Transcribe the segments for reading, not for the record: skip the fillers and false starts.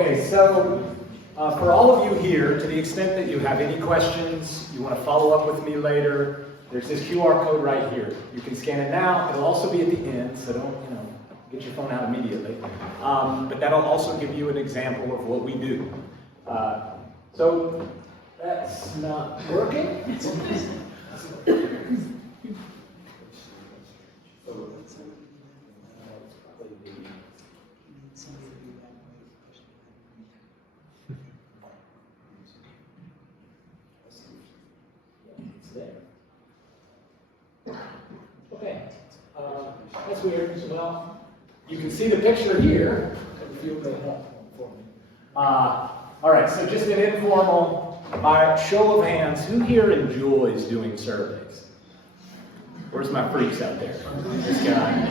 Okay, so for all of you here, to the extent that you have any questions, you want to follow up with me later, there's this QR code right here. You can scan it now. It'll also be at the end, so don't get your phone out immediately. But that'll also give you an example of what we do. So that's not working. Okay, that's weird as well. You can see the picture here. If you would help for me. All right, so just an informal, by show of hands, who here enjoys doing surveys? Where's my freaks out there? This guy.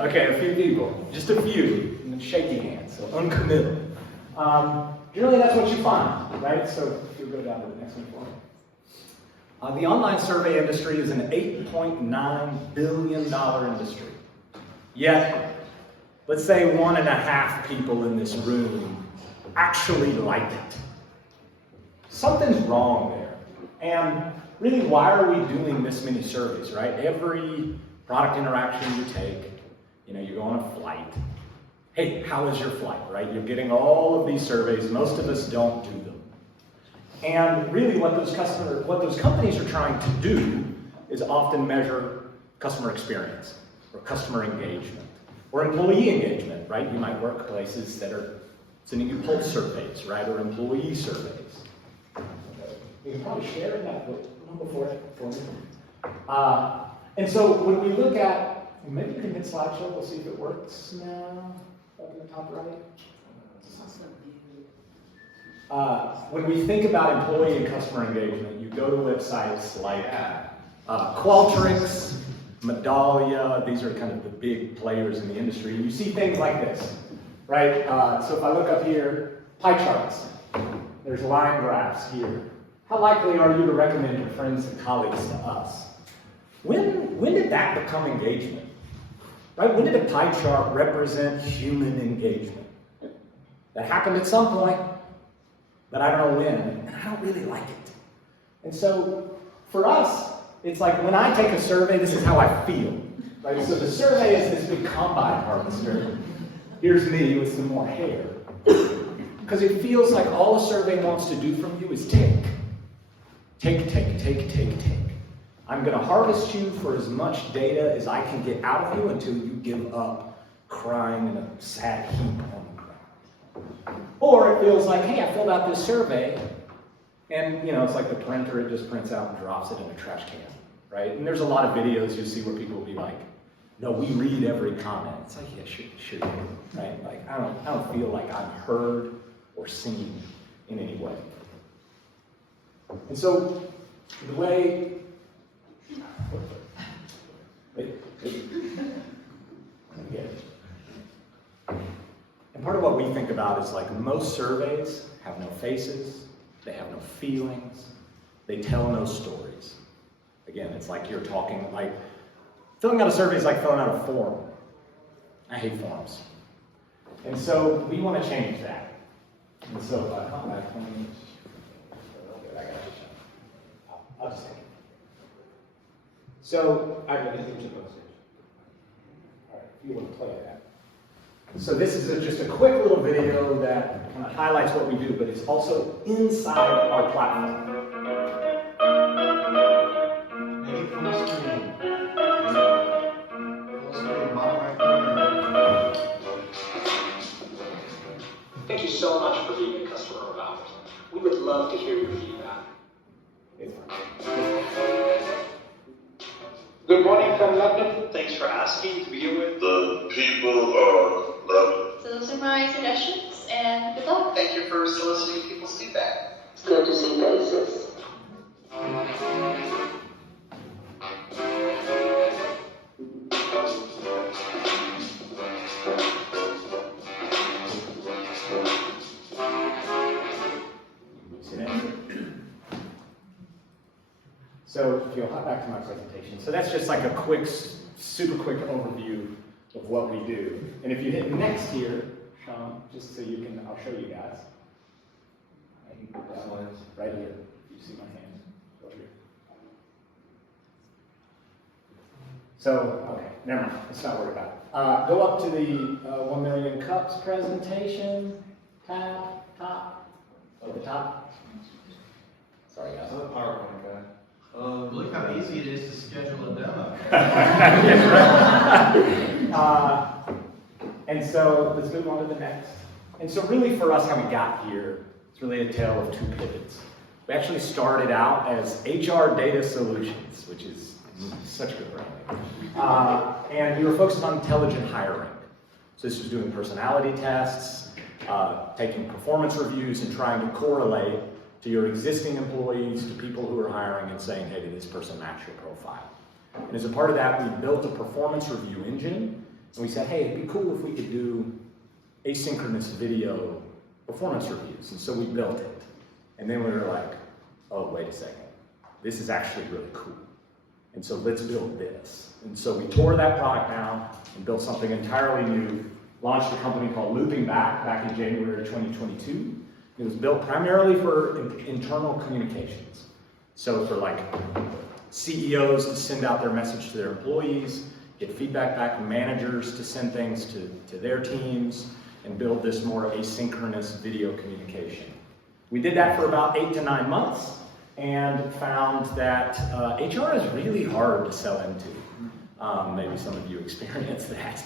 Okay, a few people, just a few, and then shaky hands, so uncommittal. Generally, that's what you find, right? So if you go down to the next one for me. The online survey industry is an $8.9 billion industry. Yet, let's say 1.5 people in this room actually like it. Something's wrong there. And really, why are we doing this many surveys, right? Every product interaction you take, you go on a flight. Hey, how was your flight, right? You're getting all of these surveys. Most of us don't do them. And really what those companies are trying to do is often measure customer experience or customer engagement or employee engagement, right? You might work places that are sending you pulse surveys, right? Or employee surveys. You can probably share that before for me. And so when we look at, maybe you can hit slideshow, we'll see if it works now, up in the top right. When we think about employee and customer engagement, you go to websites like Qualtrics, Medallia, these are kind of the big players in the industry, and you see things like this, right? So if I look up here, pie charts, there's line graphs here. How likely are you to recommend your friends and colleagues to us? When did that become engagement? Right? When did a pie chart represent human engagement? That happened at some point, but I don't know when, and I don't really like it. And so, for us, it's like when I take a survey, this is how I feel. Right? So the survey is this big combine harvester. Here's me with some more hair. Because it feels like all a survey wants to do from you is take. Take, take, take, take, take. I'm going to harvest you for as much data as I can get out of you until you give up crying in a sad heap on the ground. Or it feels like, hey, I filled out this survey, and it's like the printer, it just prints out and drops it in a trash can, right? And there's a lot of videos you see where people will be like, no, we read every comment. It's like, yeah, sure, right? Like, I don't feel like I'm heard or seen in any way. And so the way, and part of what we think about is like most surveys have no faces, they have no feelings, they tell no stories. Again, it's like you're talking, like, filling out a survey is like filling out a form. I hate forms. And so we want to change that. And so if I come back, I'll just take it. So, I really think you're supposed to. All right, if you want to play that. So this is just a quick little video that kind of highlights what we do, but it's also inside our platform. Maybe full screen. Full screen, bottom right corner. Thank you so much for being a customer of ours. We would love to hear your feedback. Good morning from London. Thanks for asking to be here with. The people are lovely. So those are my suggestions, and good luck. Thank you for soliciting people's feedback. It's good to see faces. So if you'll hop back to my presentation. So that's just like a quick, super quick overview of what we do. And if you hit next here, Sean, just so you can, I'll show you guys. right here. You see my hand over here. So, okay, never mind. Let's not worry about it. Go up to the 1 million cups presentation tab, top, at the top. Sorry, guys. Another PowerPoint guy. Look how easy it is to schedule a demo. And so let's move on to the next. And so really for us, how we got here, it's really a tale of two pivots. We actually started out as HR data solutions, which is such good branding. And we were focused on intelligent hiring. So this was doing personality tests, taking performance reviews and trying to correlate to your existing employees, to people who are hiring and saying, hey, did this person match your profile? And as a part of that, we built a performance review engine. And we said, hey, it'd be cool if we could do asynchronous video performance reviews. And so we built it. And then we were like, oh, wait a second. This is actually really cool. And so let's build this. And so we tore that product down and built something entirely new, launched a company called LoopingBack back in January 2022. It was built primarily for internal communications. So for like CEOs to send out their message to their employees, get feedback back from managers to send things to their teams, and build this more asynchronous video communication. We did that for about 8 to 9 months and found that HR is really hard to sell into. Maybe some of you experienced that.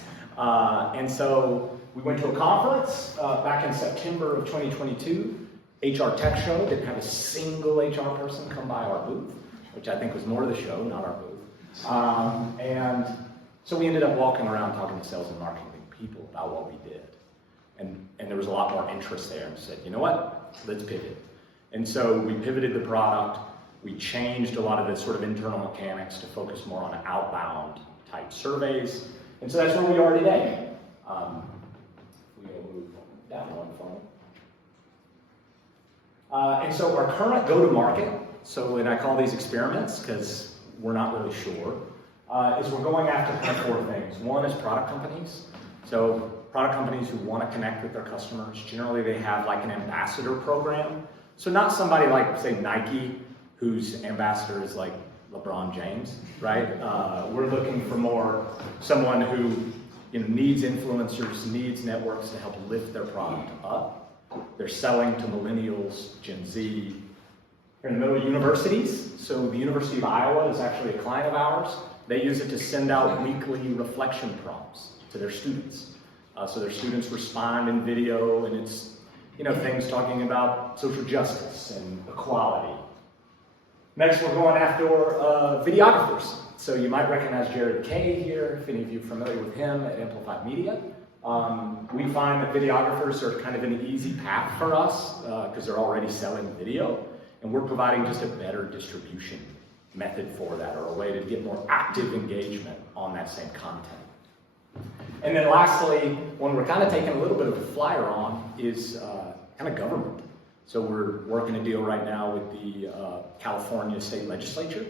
And so we went to a conference back in September of 2022, HR Tech Show. Didn't have a single HR person come by our booth, which I think was more the show, not our booth. And so we ended up walking around talking to sales and marketing people about what we did. And there was a lot more interest there, and said, you know what, let's pivot. And so we pivoted the product. We changed a lot of the sort of internal mechanics to focus more on outbound type surveys. And so that's where we are today. We'll move down one funnel. And so our current go-to-market, so and I call these experiments because we're not really sure, is we're going after kind of 4 things. One is product companies. So product companies who want to connect with their customers. Generally, they have like an ambassador program. So not somebody like, say, Nike, whose ambassador is like LeBron James, right? We're looking for more someone who needs influencers, needs networks to help lift their product up. They're selling to millennials, Gen Z. They're in the middle of universities. So the University of Iowa is actually a client of ours. They use it to send out weekly reflection prompts to their students. So their students respond in video, and it's things talking about social justice and equality. Next, we're going after videographers. So you might recognize Jared Kay here, if any of you are familiar with him at Amplified Media. We find that videographers are kind of an easy path for us because they're already selling video, and we're providing just a better distribution method for that, or a way to get more active engagement on that same content. And then lastly, one we're kind of taking a little bit of a flyer on is kind of government. So we're working a deal right now with the California State Legislature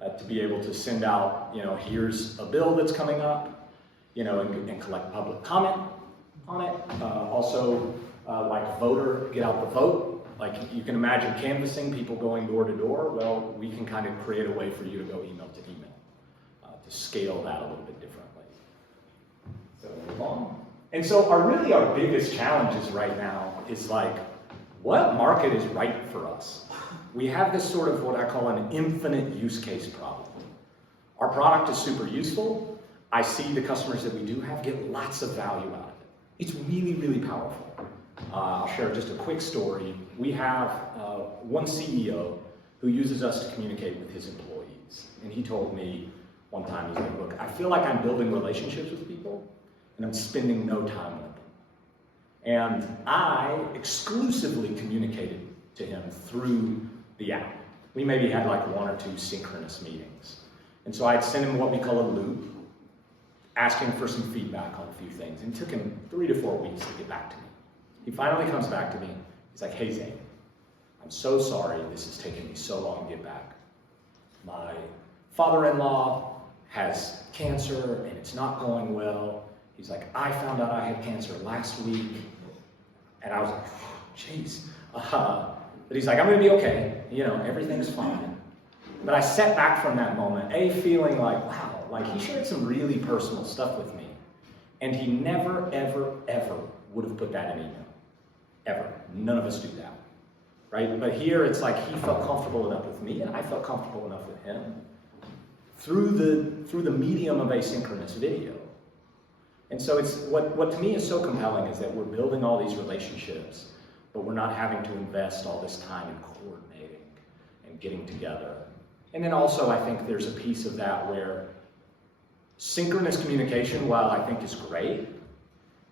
to be able to send out, here's a bill that's coming up, and collect public comment on it. Also, like voter, get out the vote. Like you can imagine canvassing, people going door to door. Well, we can kind of create a way for you to go email to email to scale that a little bit differently. So move on. And so our biggest challenges right now is like, what market is right for us? We have this sort of what I call an infinite use case problem. Our product is super useful. I see the customers that we do have get lots of value out of it. It's really, really powerful. I'll share just a quick story. We have one CEO who uses us to communicate with his employees. And he told me one time, he's like, look, I feel like I'm building relationships with people and I'm spending no time with them. And I exclusively communicated to him through the app. We maybe had like 1 or 2 synchronous meetings. And so I'd send him what we call a loop, asking for some feedback on a few things. And it took him 3 to 4 weeks to get back to me. He finally comes back to me. He's like, hey Zane, I'm so sorry this is taking me so long to get back. My father-in-law has cancer and it's not going well. He's like, I found out I had cancer last week. And I was like, geez, That he's like, I'm gonna be okay, everything's fine. But I sat back from that moment, feeling like, wow, like he shared some really personal stuff with me. And he never, ever, ever would have put that in email. Ever. None of us do that. Right? But here it's like he felt comfortable enough with me, and I felt comfortable enough with him through the medium of asynchronous video. And so it's what to me is so compelling is that we're building all these relationships, but we're not having to invest all this time in coordinating and getting together. And then also I think there's a piece of that where synchronous communication, while I think is great,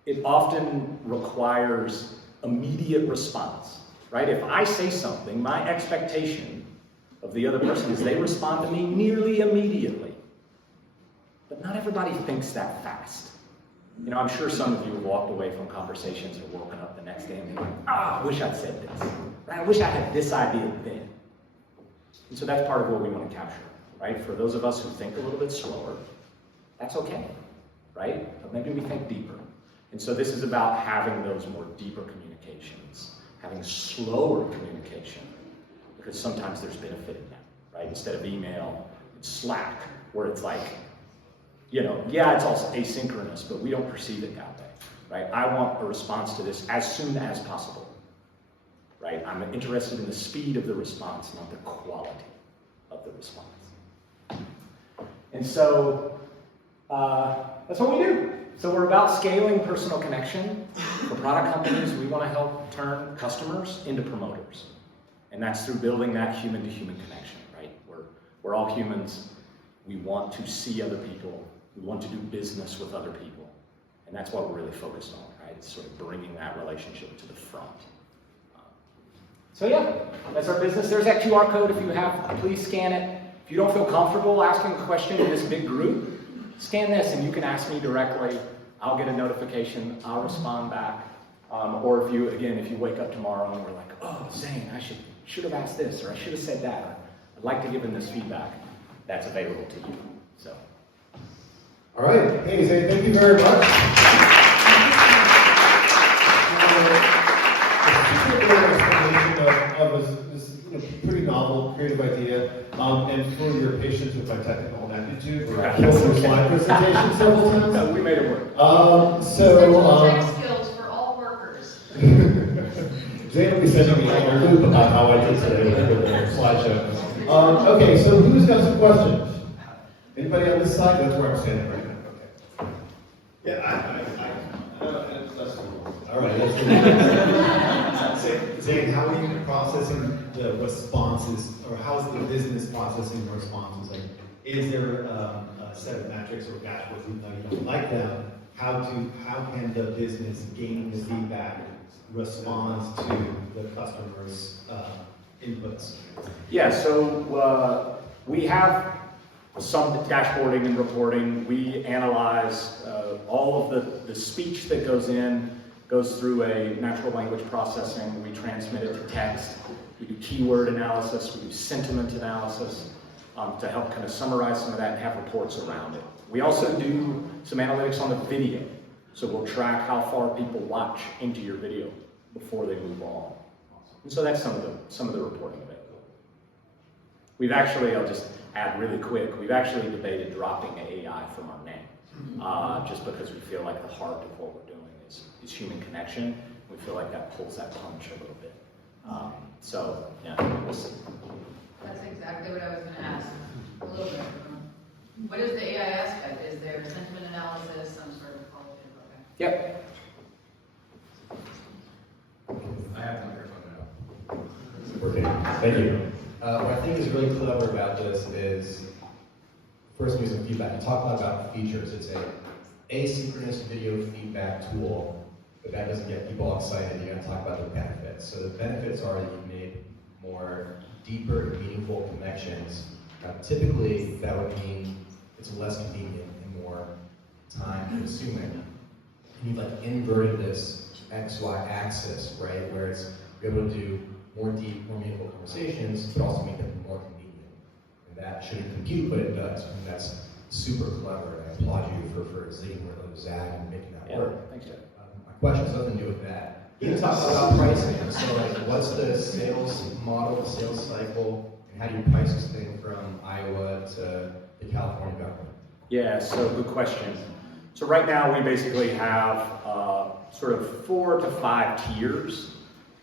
it often requires immediate response, right? If I say something, my expectation of the other person is they respond to me nearly immediately. But not everybody thinks that fast. I'm sure some of you have walked away from conversations or woken up the next day and been like, I wish I'd said this. I wish I had this idea then. And so that's part of what we want to capture, right? For those of us who think a little bit slower, that's okay, right? But maybe we think deeper. And so this is about having those more deeper communications, having slower communication, because sometimes there's benefit in that, right? Instead of email, it's Slack, where it's like, it's also asynchronous, but we don't perceive it that way, right? I want a response to this as soon as possible, right? I'm interested in the speed of the response, not the quality of the response. And so that's what we do. So we're about scaling personal connection. For product companies, we want to help turn customers into promoters. And that's through building that human-to-human connection, right? We're all humans. We want to see other people. We want to do business with other people. And that's what we're really focused on, right? It's sort of bringing that relationship to the front. So yeah, that's our business. There's that QR code if you have, please scan it. If you don't feel comfortable asking a question in this big group, scan this and you can ask me directly. I'll get a notification, I'll respond back. Or if you wake up tomorrow and we're like, oh, Zane, I should have asked this, or I should have said that, or I'd like to give him this feedback, that's available to you. So. All right, hey Zane, thank you very much. Of this pretty novel, creative idea, and for your patience with my technical ineptitude, I killed your slide presentation several times. No, we made it work. Tech skills for all workers. Zane will be sending me a loop about how I did today with the slideshow. Okay, so who's got some questions? Anybody on this side? That's where I'm standing right now. Okay. Yeah, all right, let's do it. Zane, how are you processing the responses, or how is the business processing the responses? Like, is there a set of metrics or dashboards, even though you don't like them? How can the business gain the feedback, respond to the customer's inputs? Yeah, so we have some dashboarding and reporting. We analyze all of the speech that goes through a natural language processing. We transmit it to text. We do keyword analysis. We do sentiment analysis to help kind of summarize some of that and have reports around it. We also do some analytics on the video. So we'll track how far people watch into your video before they move on. And so that's some of the reporting available. We've actually, I'll just add really quick, we've actually debated dropping AI from our name, just because we feel like the heart of what we're doing is human connection. We feel like that pulls that punch a little bit. So, yeah, we'll see. That's exactly what I was going to ask, a little bit. What is the AI aspect? Is there sentiment analysis, some sort of qualitative? Okay. Yep. I have the microphone now. Okay, thank you. What I think is really clever about this is, first give me some feedback. You talk a lot about features. It's a asynchronous video feedback tool, but that doesn't get people excited. You got to talk about the benefits. So the benefits are that you've made more deeper and meaningful connections. Typically, that would mean it's less convenient and more time consuming. And you've like inverted this XY axis, right? Where it's you're able to do more deep, more meaningful conversations, but also make them more convenient. And that shouldn't compute, but it does. And that's super clever. And I applaud you for zigging with those zag and making that work. Thanks, Jeff. My question has nothing to do with that. You can talk about pricing. So like, what's the sales model, the sales cycle, and how do you price this thing from Iowa to the California government? Yeah, so good question. So right now we basically have sort of 4 to 5 tiers.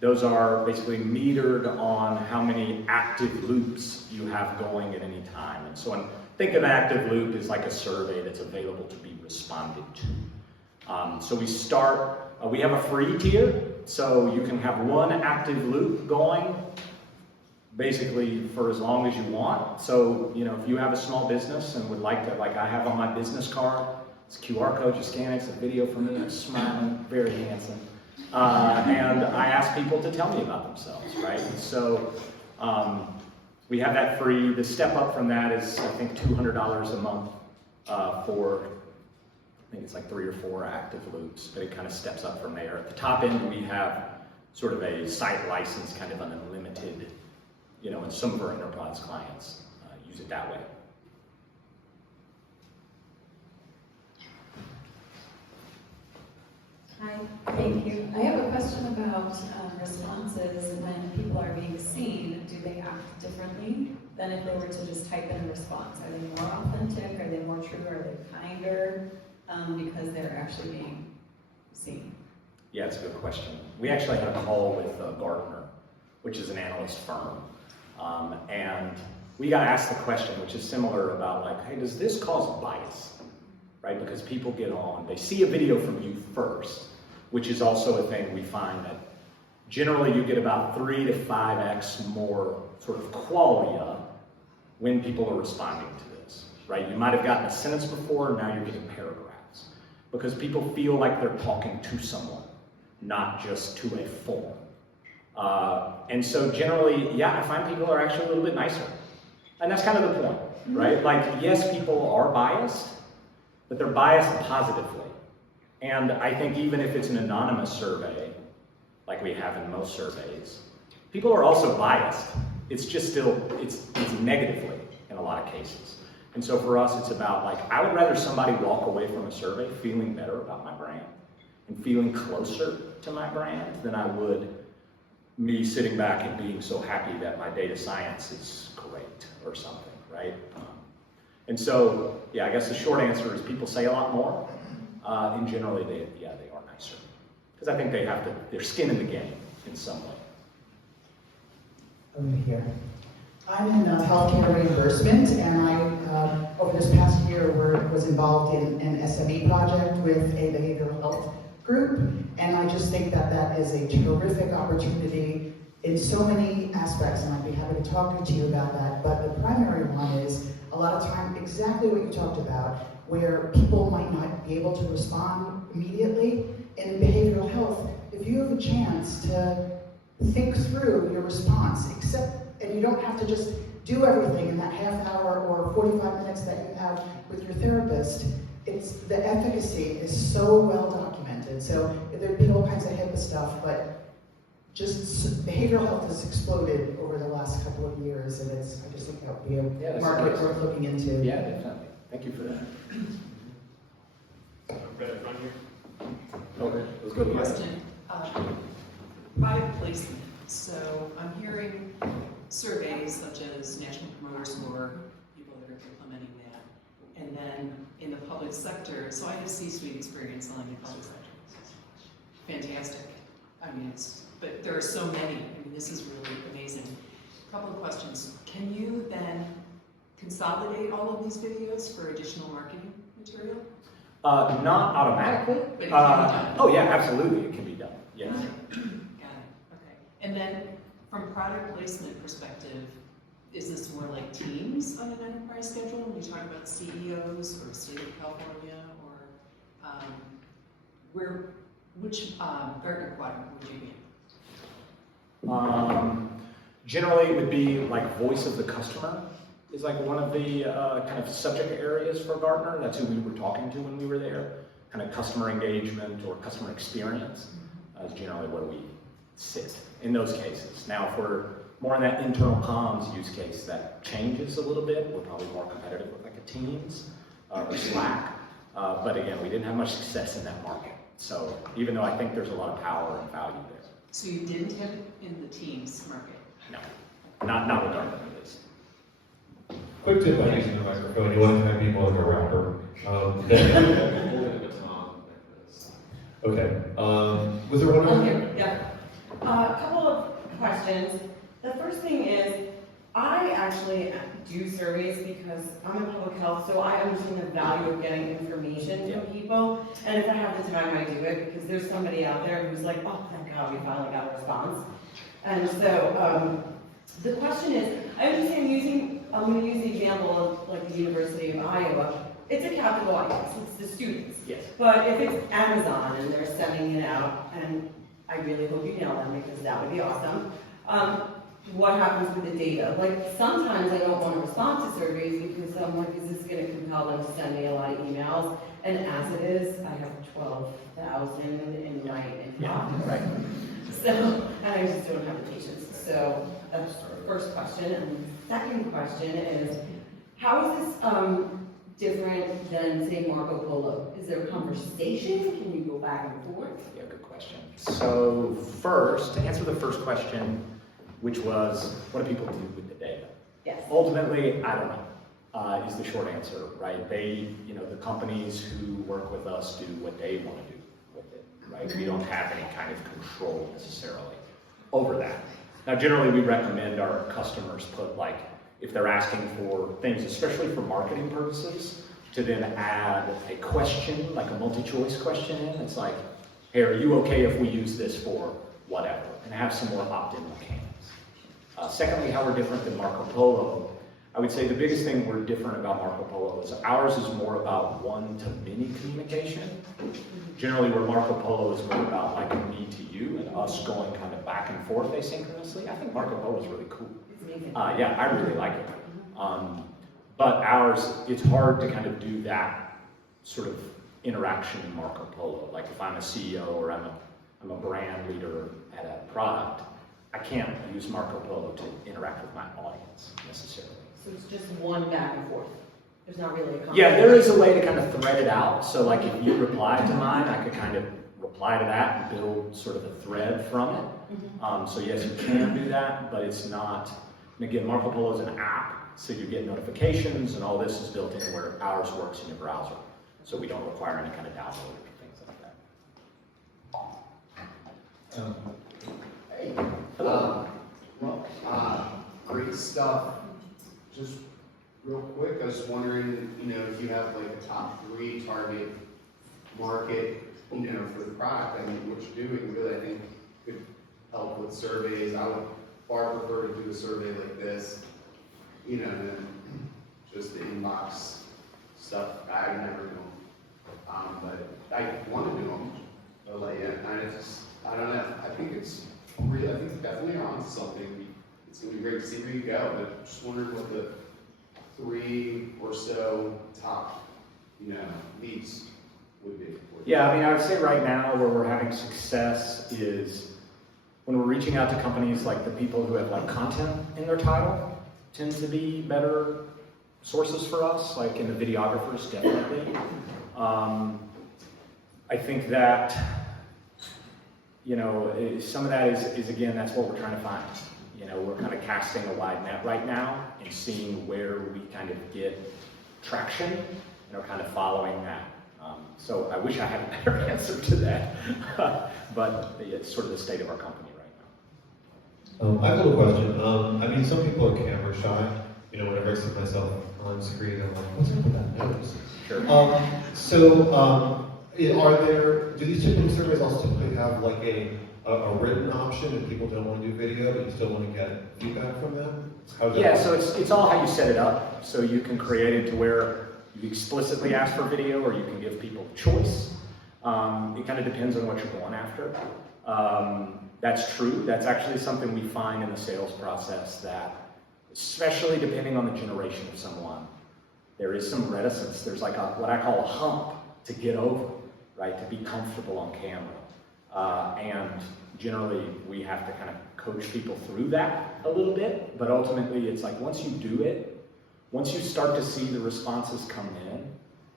Those are basically metered on how many active loops you have going at any time. And so think of an active loop as like a survey that's available to be responded to. So we have a free tier, so you can have one active loop going basically for as long as you want. So, if you have a small business and would like to, like I have on my business card, it's a QR code, you scan it, it's a video from me, I'm smiling, very handsome. And I ask people to tell me about themselves, right? And so we have that free. The step up from that is, I think, $200 a month for, I think it's like 3 or 4 active loops, but it kind of steps up from there. At the top end, we have sort of a site license, kind of an unlimited, and some of our enterprise clients use it that way. Hi, thank you. I have a question about responses when people are being seen. Do they act differently than if they were to just type in a response? Are they more authentic? Are they more true? Are they kinder because they're actually being seen? Yeah, it's a good question. We actually had a call with Gartner, which is an analyst firm. And we got asked the question, which is similar, about like, hey, does this cause bias? Right? Because people get on, they see a video from you first, which is also a thing we find that generally you get about 3 to 5x more sort of qualia when people are responding to this, right? You might have gotten a sentence before, now you're getting paragraphs. Because people feel like they're talking to someone, not just to a form. And so generally, yeah, I find people are actually a little bit nicer. And that's kind of the point, right? Like, yes, people are biased, but they're biased positively. And I think even if it's an anonymous survey, like we have in most surveys, people are also biased. It's just still, it's negatively in a lot of cases. And so for us, it's about like, I would rather somebody walk away from a survey feeling better about my brand and feeling closer to my brand than I would me sitting back and being so happy that my data science is great or something, right? And so, yeah, I guess the short answer is people say a lot more, and generally they are nicer. Because I think they have their skin in the game in some way. Over here. I'm in healthcare reimbursement, and I, over this past year, was involved in an SME project with a behavioral health group, and I just think that that is a terrific opportunity in so many aspects, and I'd be happy to talk to you about that. But the primary one is a lot of time exactly what you talked about, where people might not be able to respond immediately. And in behavioral health, if you have a chance to think through your response, and you don't have to just do everything in that half hour or 45 minutes that you have with your therapist, the efficacy is so well documented. So there'd be all kinds of HIPAA stuff, but just behavioral health has exploded over the last couple of years, and I just think that would be a market worth looking into. Yeah, definitely. Thank you for that. Okay, let's go to Question. Product placement. So I'm hearing surveys such as National Promoter Score, people that are implementing that, and then in the public sector, so I have C-suite experience on the public sector. Fantastic. I mean, but there are so many. I mean, this is really amazing. A couple of questions. Can you then consolidate all of these videos for additional marketing material? Not automatically. But it can be done. Oh yeah, absolutely, it can be done. Yes. Got it. Okay. And then, from product placement perspective, is this more like teams on an enterprise schedule when you talk about CEOs or state of California, or which Gartner quadrant would you be? Generally, it would be like voice of the customer is like one of the kind of subject areas for Gartner. That's who we were talking to when we were there. Kind of customer engagement or customer experience is generally where we sit in those cases. Now, if we're more in that internal comms use case, that changes a little bit. We're probably more competitive with like a Teams or Slack. But again, we didn't have much success in that market. So even though I think there's a lot of power and value there. So you didn't have it in the Teams market? No, not with our list. Quick tip on using the microphone, you want to have people like a rapper. Okay, was there one other? Okay, yeah. A couple of questions. The first thing is, I actually do surveys because I'm in public health, so I understand the value of getting information from people. And if I have the time, I do it because there's somebody out there who's like, oh, thank God, we finally got a response. And so the question is, I understand I'm going to use the example of like the University of Iowa. It's a capital audience, it's the students. Yes. But if it's Amazon and they're sending it out, and I really hope you nail them because that would be awesome. What happens with the data? Like sometimes I don't want to respond to surveys because I'm like, is this going to compel them to send me a lot of emails? And as it is, I have 12,000 in my inbox. Right. So, and I just don't have the patience. So that's the first question. And the second question is, how is this different than, say, Marco Polo? Is there a conversation? Can you go back and forth? Yeah, good question. So first, to answer the first question, which was, what do people do with the data? Yes. Ultimately, I don't know, is the short answer, right? The companies who work with us do what they want to do with it, right? We don't have any kind of control necessarily over that. Now, generally, we recommend our customers put if they're asking for things, especially for marketing purposes, to then add a question, like a multi-choice question in. It's like, hey, are you okay if we use this for whatever? And have some more opt-in mechanics. Secondly, how we're different than Marco Polo. I would say the biggest thing we're different about Marco Polo is ours is more about one-to-many communication. Generally, where Marco Polo is more about me to you and us going kind of back and forth asynchronously. I think Marco Polo is really cool. Yeah, I really like it. But ours, it's hard to kind of do that sort of interaction in Marco Polo. Like if I'm a CEO or I'm a brand leader at a product, I can't use Marco Polo to interact with my audience necessarily. So it's just one back and forth. There's not really a conversation. Yeah, there is a way to kind of thread it out. So like if you reply to mine, I could kind of reply to that and build sort of a thread from it. So yes, you can do that, but it's not, and again, Marco Polo is an app, so you get notifications and all this is built in where ours works in your browser. So we don't require any kind of download or things like that. Hey. Great stuff. Just real quick, I was wondering, if you have like a top 3 target market, for the product. I mean, what you're doing really, I think, could help with surveys. I would far prefer to do a survey like this, than just the inbox stuff. I never do them, but I want to do them. But I don't know. I think it's real. I think definitely you're on something. It's gonna be great to see where you go. But just wondering what the 3 or so top, leads would be. Yeah, I would say right now where we're having success is when we're reaching out to companies, like the people who have content in their title tend to be better sources for us, like in the videographers, definitely. I think that, some of that is again, that's what we're trying to find. We're kind of casting a wide net right now and seeing where we kind of get traction and are kind of following that. So I wish I had a better answer to that, but it's sort of the state of our company right now. I have a little question. Some people are camera shy. Whenever I see myself on screen, I'm like, what's up with that nose? Sure. Do these typical surveys also typically have a written option if people don't want to do video, but you still want to get feedback from them? So it's all how you set it up. So you can create it to where you explicitly ask for video, or you can give people choice. It kind of depends on what you're going after. That's true. That's actually something we find in the sales process that, especially depending on the generation of someone, there is some reticence. There's what I call a hump to get over, right? To be comfortable on camera. And generally, we have to kind of coach people through that a little bit. But ultimately, it's once you do it, once you start to see the responses come in,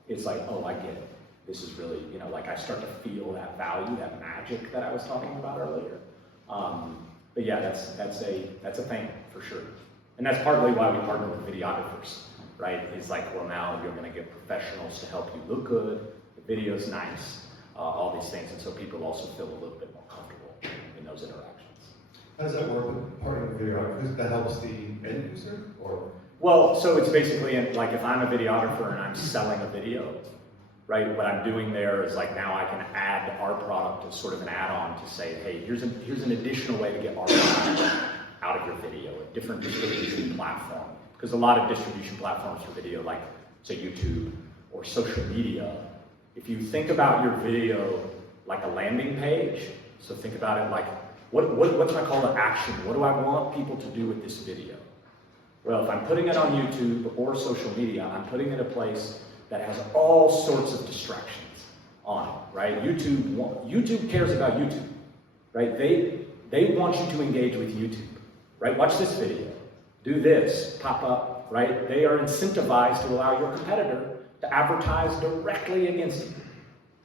it's oh, I get it. This is really, I start to feel that value, that magic that I was talking about earlier. But yeah, that's a thing for sure. And that's partly why we partner with videographers, right? It's like, well, now you're going to get professionals to help you look good, the video's nice, all these things, and so people also feel a little bit more comfortable in those interactions. How does that work with partnering with videographers? That helps the end user, or? Well, so it's basically like if I'm a videographer and I'm selling a video, right? What I'm doing there is like now I can add our product as sort of an add-on to say, hey, here's an additional way to get our product out of your video, a different distribution platform. Because a lot of distribution platforms for video, like say YouTube or social media, if you think about your video like a landing page, so think about it like, what's my call to action? What do I want people to do with this video? Well, if I'm putting it on YouTube or social media, I'm putting it in a place that has all sorts of distractions on it, right? YouTube cares about YouTube, right? They want you to engage with YouTube, right? Watch this video, do this, pop up, right? They are incentivized to allow your competitor to advertise directly against you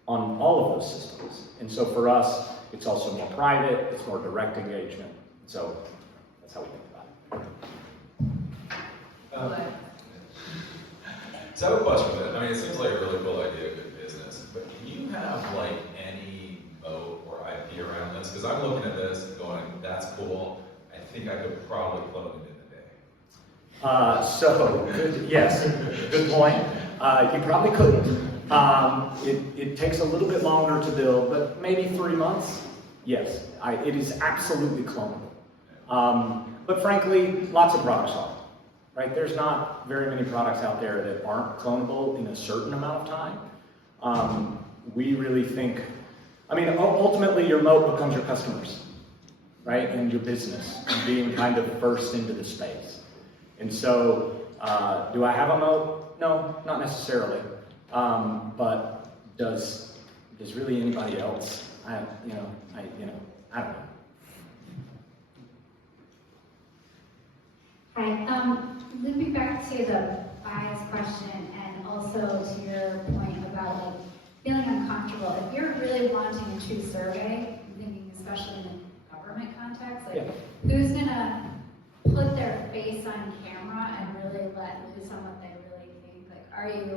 on all of those systems. And so for us, it's also more private, it's more direct engagement. So that's how we think about it. So I have a question with it. I mean, it seems like a really cool idea, good business, but can you have like any moat or IP around this? Because I'm looking at this and going, that's cool. I think I could probably clone it in a day. So, yes, good point. You probably couldn't. It takes a little bit longer to build, but maybe 3 months. Yes, it is absolutely clonable. But frankly, lots of products are. Right? There's not very many products out there that aren't clonable in a certain amount of time. We really think, I mean, ultimately your moat becomes your customers, right? And your business, and being kind of first into the space. And so, do I have a moat? No, not necessarily. But does really anybody else? I don't know. Hi, looping back to the bias question and also to your point about like feeling uncomfortable. If you're really wanting a true survey, I'm thinking especially in a government context, like who's gonna put their face on camera and really let loose on what they really think? Like, are you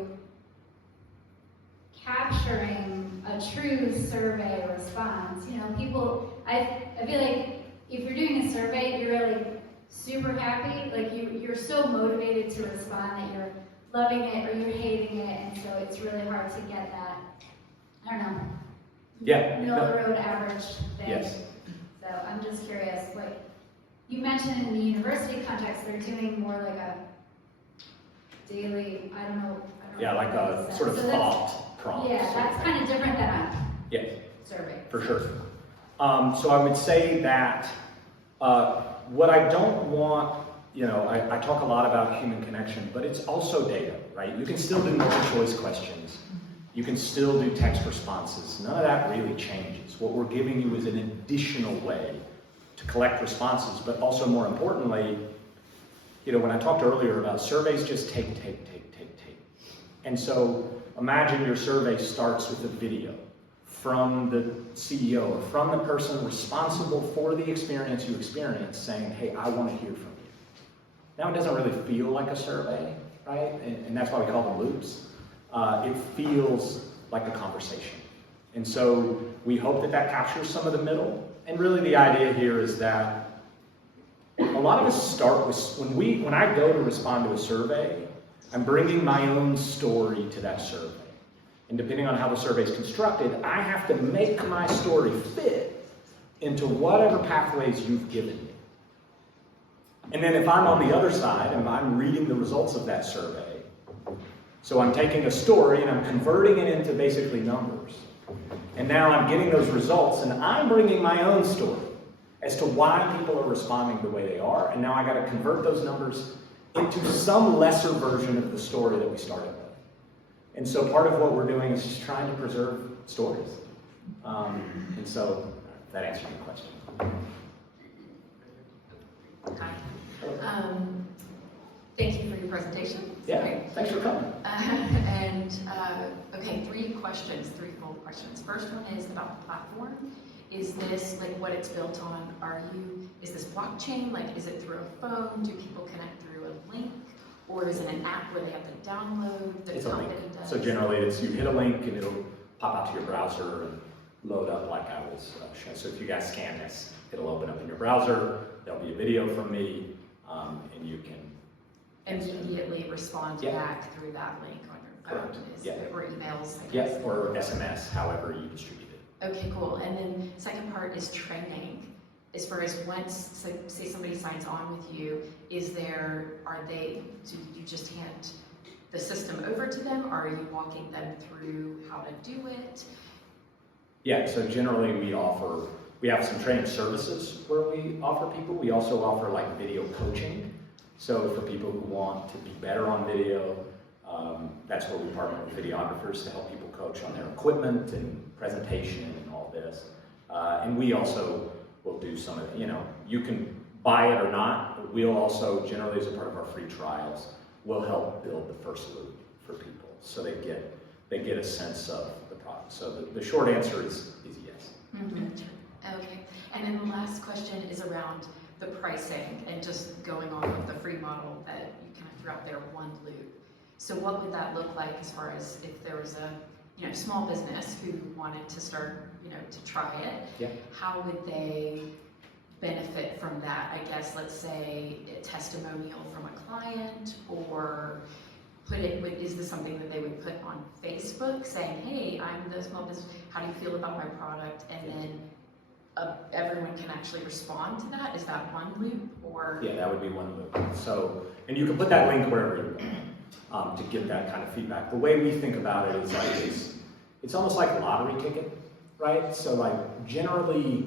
capturing a true survey response? You know, people, I feel like if you're doing a survey, you're really super happy, like you're so motivated to respond that you're loving it or you're hating it, and so it's really hard to get that, I don't know, middle of the road average thing. Yes. So I'm just curious, like you mentioned in the university context, they're doing more like a daily, I don't know like a sort of thought prompt. Yeah, that's kind of different than a survey. For sure. So I would say that what I don't want, I talk a lot about human connection, but it's also data, right? You can still do multiple choice questions. You can still do text responses. None of that really changes. What we're giving you is an additional way to collect responses, but also more importantly, when I talked earlier about surveys, just take. And so imagine your survey starts with a video from the CEO or from the person responsible for the experience you experienced saying, hey, I want to hear from you. Now it doesn't really feel like a survey, right? And that's why we call them loops. It feels like a conversation. And so we hope that captures some of the middle. And really the idea here is that a lot of us start with, when I go to respond to a survey, I'm bringing my own story to that survey. And depending on how the survey is constructed, I have to make my story fit into whatever pathways you've given me. And then if I'm on the other side and I'm reading the results of that survey, so I'm taking a story and I'm converting it into basically numbers. And now I'm getting those results and I'm bringing my own story as to why people are responding the way they are. And now I got to convert those numbers into some lesser version of the story that we started with. And so part of what we're doing is just trying to preserve stories. And so that answers your question. Hi. Thank you for your presentation. Yeah, thanks for coming. Okay, three full questions. First one is about the platform. is this like what it's built on? Is this blockchain? Like, is it through a phone? Do people connect through a link? Or is it an app where they have to download the It's a link. company does? So generally, it's you hit a link and it'll pop out to your browser and load up like I was showing. So if you guys scan this, it'll open up in your browser. There'll be a video from me, and you can immediately respond back through that link on your phone, or emails. I guess. Or SMS, however you distribute it. Okay, cool. And then second part is training. As far as once, so say somebody signs on with you, do you just hand the system over to them, or are you walking them through how to do it? Yeah, so generally we have some training services where we offer people. We also offer like video coaching. So for people who want to be better on video, that's where we partner with videographers to help people coach on their equipment and presentation and all this. And we also will do some of, you can buy it or not, but we'll also, generally as a part of our free trials, we'll help build the first loop for people so they get a sense of the product. So the short answer is yes. Mm-hmm. Okay, and then the last question is around the pricing and just going off of the free model that you kind of threw out there, one loop. So what would that look like as far as if there was a small business who wanted to start, to try it? Yeah. How would they benefit from that? I guess, let's say a testimonial from a client, or is this something that they would put on Facebook saying, hey, I'm the small business, how do you feel about my product? And then everyone can actually respond to that? Is that one loop, or? Yeah, that would be one loop. So, and you can put that link wherever you want to get that kind of feedback. The way we think about it is like it's almost like a lottery ticket, right? So like generally,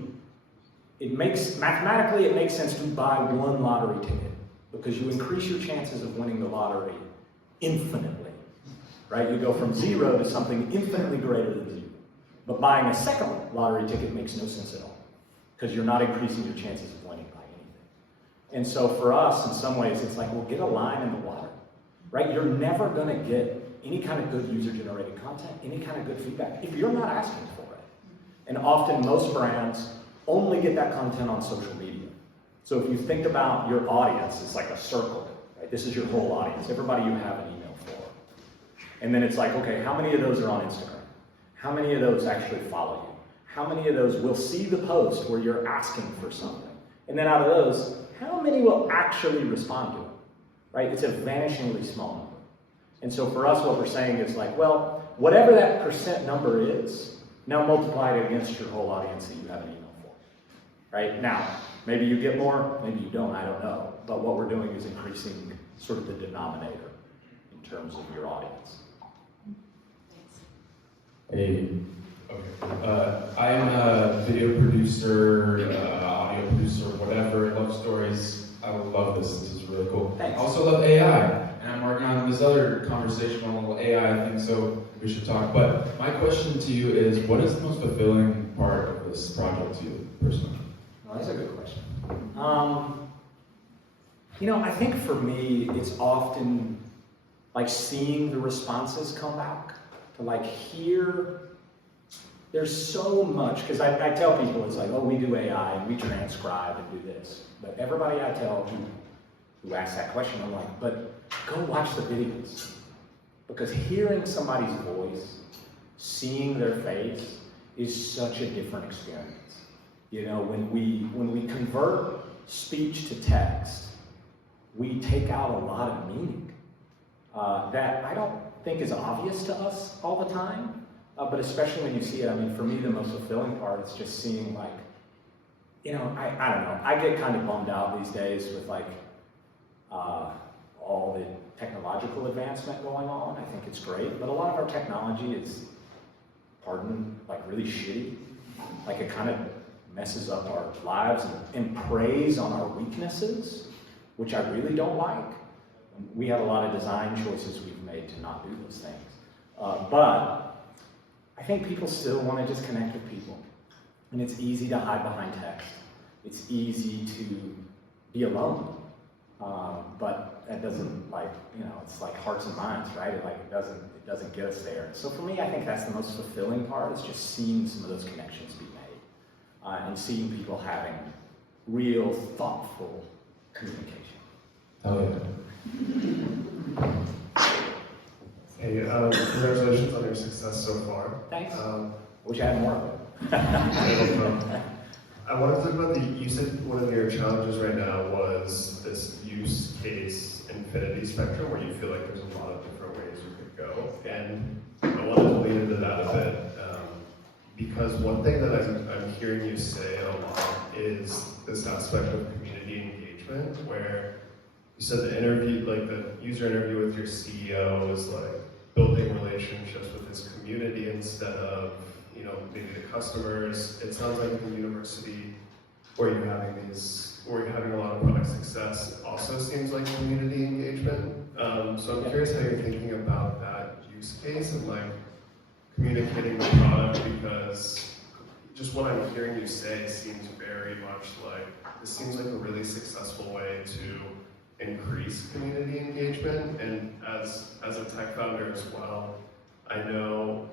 mathematically it makes sense to buy one lottery ticket because you increase your chances of winning the lottery infinitely, right? You go from 0 to something infinitely greater than 0. But buying a second lottery ticket makes no sense at all because you're not increasing your chances of winning by anything. And so for us, in some ways, it's like, well, get a line in the water, right? You're never going to get any kind of good user-generated content, any kind of good feedback, if you're not asking for it. And often, most brands only get that content on social media. So if you think about your audience, it's like a circle, right? This is your whole audience, everybody you have an email for. And then it's like, okay, how many of those are on Instagram? How many of those actually follow you? How many of those will see the post where you're asking for something? And then out of those, how many will actually respond to it, right? It's a vanishingly small number. And so for us, what we're saying is like, well, whatever that percent number is, now multiply it against your whole audience that you have an email for, right? Now, maybe you get more, maybe you don't, I don't know. But what we're doing is increasing sort of the denominator in terms of your audience. Hey, okay. I'm a video producer, audio producer, whatever. Love stories. I love this. This is really cool. Thanks. I also love AI, and I'm working on this other conversational AI thing, so we should talk. But my question to you is, what is the most fulfilling part of this project to you, personally? Well, that's a good question. I think for me, it's often like seeing the responses come back, to like hear, there's so much, because I tell people, it's like, oh, we do AI, and we transcribe and do this. But everybody I tell who asks that question, I'm like, but go watch the videos. Because hearing somebody's voice, seeing their face, is such a different experience. When we convert speech to text, we take out a lot of meaning that I don't think is obvious to us all the time, but especially when you see it. I mean, for me, the most fulfilling part is just seeing like, I don't know, I get kind of bummed out these days with like all the technological advancement going on. I think it's great, but a lot of our technology is, like really shitty. Like it kind of messes up our lives and preys on our weaknesses, which I really don't like. We have a lot of design choices we've made to not do those things. But I think people still want to just connect with people. And it's easy to hide behind text. It's easy to be alone. But that doesn't it's like hearts and minds, right? It doesn't get us there. So for me, I think that's the most fulfilling part, is just seeing some of those connections be made. and seeing people having real, thoughtful communication. Oh, yeah. Hey, congratulations on your success so far. Thanks. Wish I had more of it. I want to talk about you said one of your challenges right now was this use case infinity spectrum where you feel like there's a lot of different ways you could go. And I wanted to lean into that a bit because one thing that I'm hearing you say a lot is this aspect of community engagement where you said the interview, like the user interview with your CEO is like building relationships with his community instead of, maybe the customers. It sounds like the university where you're having a lot of product success also seems like community engagement. So I'm curious how you're thinking about that use case and like communicating the product, because just what I'm hearing you say seems very much like this seems like a really successful way to increase community engagement. And as a tech founder as well, I know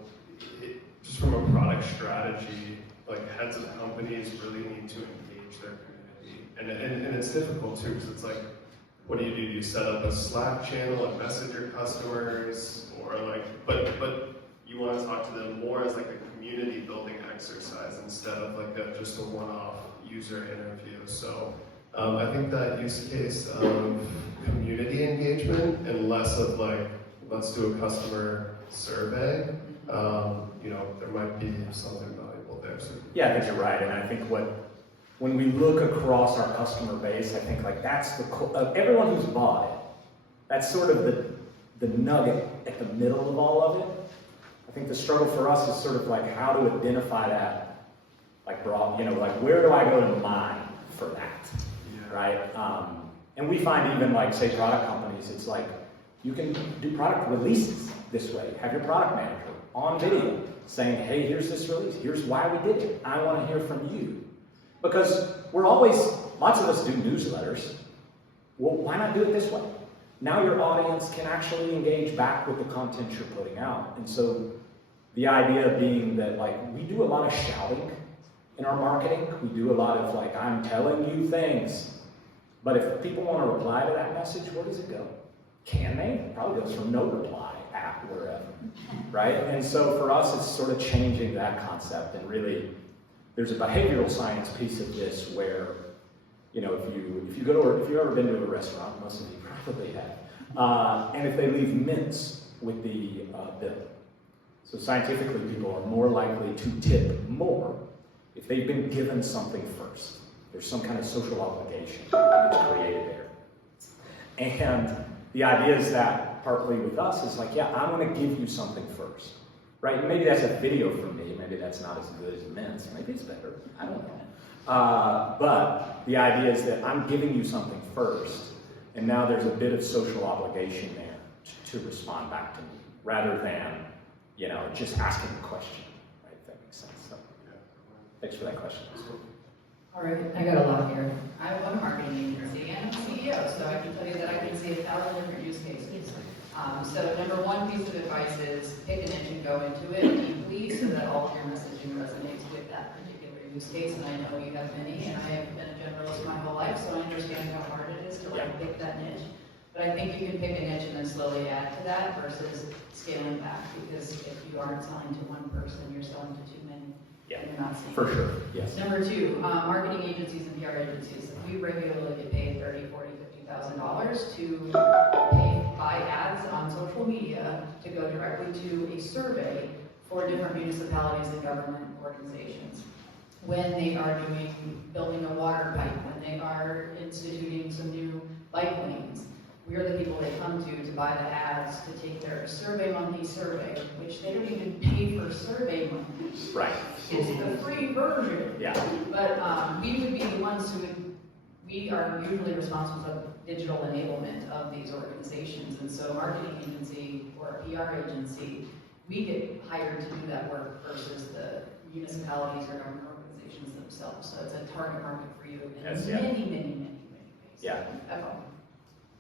just from a product strategy, like heads of companies really need to engage their community. And it's difficult too, because it's like, what do? Do you set up a Slack channel and message your customers? Or like, but you want to talk to them more as like a community building exercise instead of like just a one-off user interview. So I think that use case of community engagement and less of like, let's do a customer survey, there might be something valuable there. So. Yeah, I think you're right, and I think when we look across our customer base, I think like that's everyone who's bought it, that's sort of the nugget at the middle of all of it. I think the struggle for us is sort of like how to identify that, like broad, like where do I go to mine for that, right? And we find even like, say, product companies, it's like you can do product releases this way. Have your product manager on video saying, hey, here's this release. Here's why we did it. I want to hear from you. Because lots of us do newsletters. Well, why not do it this way? Now your audience can actually engage back with the content you're putting out. And so the idea being that like we do a lot of shouting in our marketing. We do a lot of like, I'm telling you things. But if people want to reply to that message, where does it go? Can they? It probably goes from no reply at wherever, right? And so for us, it's sort of changing that concept. And really, there's a behavioral science piece of this where, if you've ever been to a restaurant, most of you probably have, and if they leave mints with the bill. So scientifically, people are more likely to tip more if they've been given something first. There's some kind of social obligation that's created there. And the idea is that partly with us is like, yeah, I want to give you something first, right? And maybe that's a video from me. Maybe that's not as good as mints. Maybe it's better. I don't know. But the idea is that I'm giving you something first, and now there's a bit of social obligation there to respond back to me, rather than, just asking a question, right? If that makes sense. So, thanks for that question. All right, I got a lot here. I'm a marketing agency and I'm a CEO, so I can tell you that I can see 1,000 different use cases. So number one piece of advice is pick a niche and go into it deeply so that all of your messaging resonates with that particular use case. And I know you have many, and I have been a generalist my whole life, so I understand how hard it is to pick that niche. But I think you can pick a niche and then slowly add to that versus scaling back, because if you aren't selling to one person, you're selling to too many. Yeah, and you're not seeing for sure, yes. Number two, marketing agencies and PR agencies. We regularly get paid $30,000, $40,000, $50,000 to buy ads on social media to go directly to a survey for different municipalities and government organizations. When they are building a water pipe, when they are instituting some new bike lanes, we are the people they come to buy the ads to take their monthly survey, which they don't even pay for survey money. Right. It's the free version. Yeah. But we would be the ones we are usually responsible for digital enablement of these organizations. And so marketing agency or a PR agency, we get hired to do that work versus the municipalities or government organizations themselves. So it's a target market for you in many ways. Yeah. That's all.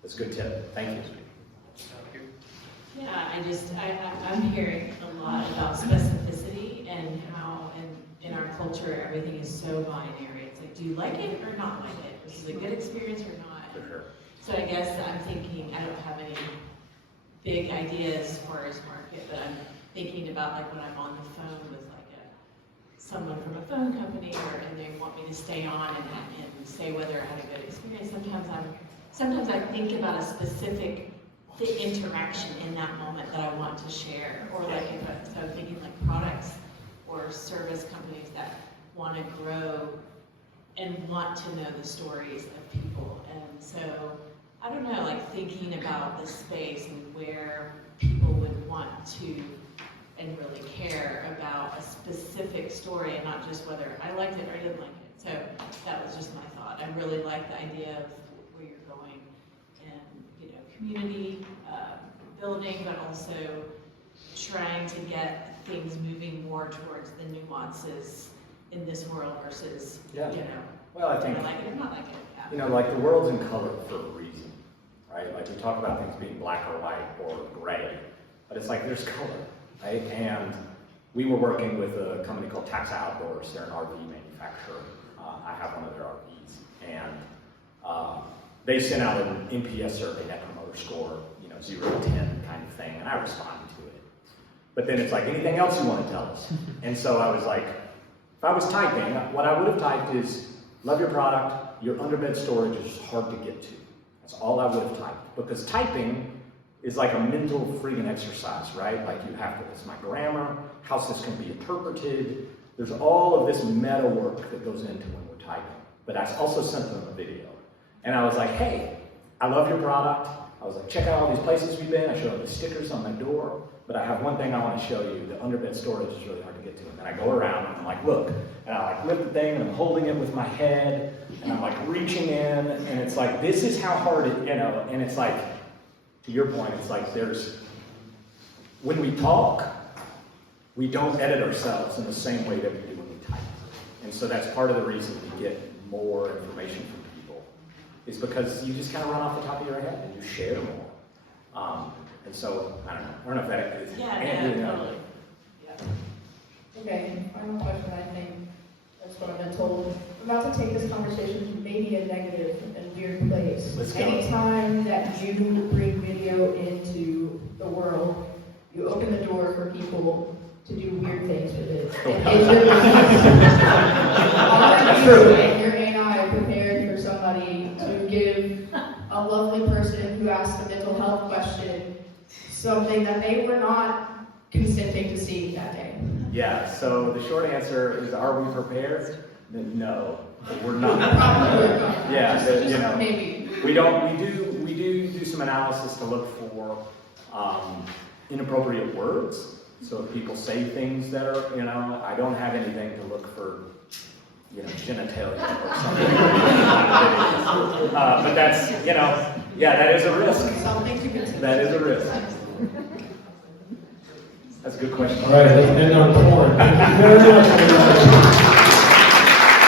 That's a good tip. Thank you. Yeah, I'm hearing a lot about specificity and how, in our culture, everything is so binary. It's like, do you like it or not like it? This is a good experience or not? So I guess I'm thinking, I don't have any big ideas as far as market, but I'm thinking about like when I'm on the phone with someone from a phone company, and they want me to stay on and say whether I had a good experience. Sometimes I think about a specific interaction in that moment that I want to share, or like so I'm thinking like products or service companies that want to grow and want to know the stories of people. And so I don't know, like thinking about the space and where people would want to and really care about a specific story and not just whether I liked it or I didn't like it. So that was just my thought. I really like the idea of where you're going and, community building, but also trying to get things moving more towards the nuances in this world versus, Well, I think, like it or not like it. Yeah. like the world's in color for a reason, right? Like we talk about things being black or white or gray, but it's like there's color. Right? And we were working with a company called Taxa Outdoors. They're an RV manufacturer. I have one of their RVs. And they sent out an NPS survey, Net Promoter Score, 0 to 10 kind of thing, and I responded to it. But then it's like, anything else you want to tell us? And so I was like, if I was typing, what I would have typed is, love your product, your underbed storage is hard to get to. That's all I would have typed. Because typing is like a mental freaking exercise, right? Like you have to, it's my grammar, how this can be interpreted. There's all of this meta work that goes into when we're typing. But I also sent them a video. And I was like, hey, I love your product. I was like, check out all these places we've been. I showed them the stickers on my door. But I have one thing I want to show you. The underbed storage is really hard to get to. And I go around and I'm like, look. And I like lift the thing and I'm holding it with my head. And I'm like reaching in. And it's like, this is how hard it, and it's like, to your point, it's like when we talk, we don't edit ourselves in the same way that we do when we type. And so that's part of the reason we get more information from people, is because you just kind of run off the top of your head and you share more. And so, I don't know if that is... Totally. Okay, final question, I think that's what I've been told. I'm about to take this conversation to maybe a negative and weird place. Let's go. Anytime that you bring video into the world, you open the door for people to do weird things with it. And your AI prepared for somebody to give a lovely person who asked a mental health question something that they were not consenting to see that day? Yeah, so the short answer is, are we prepared? No, we're not. Yeah, maybe. We do some analysis to look for inappropriate words. So if people say things that are, I don't have anything to look for, genitalia or something. But that's, that is a risk. Something to consider. That is a risk. That's a good question. All right, let's end on porn. Thank you very much.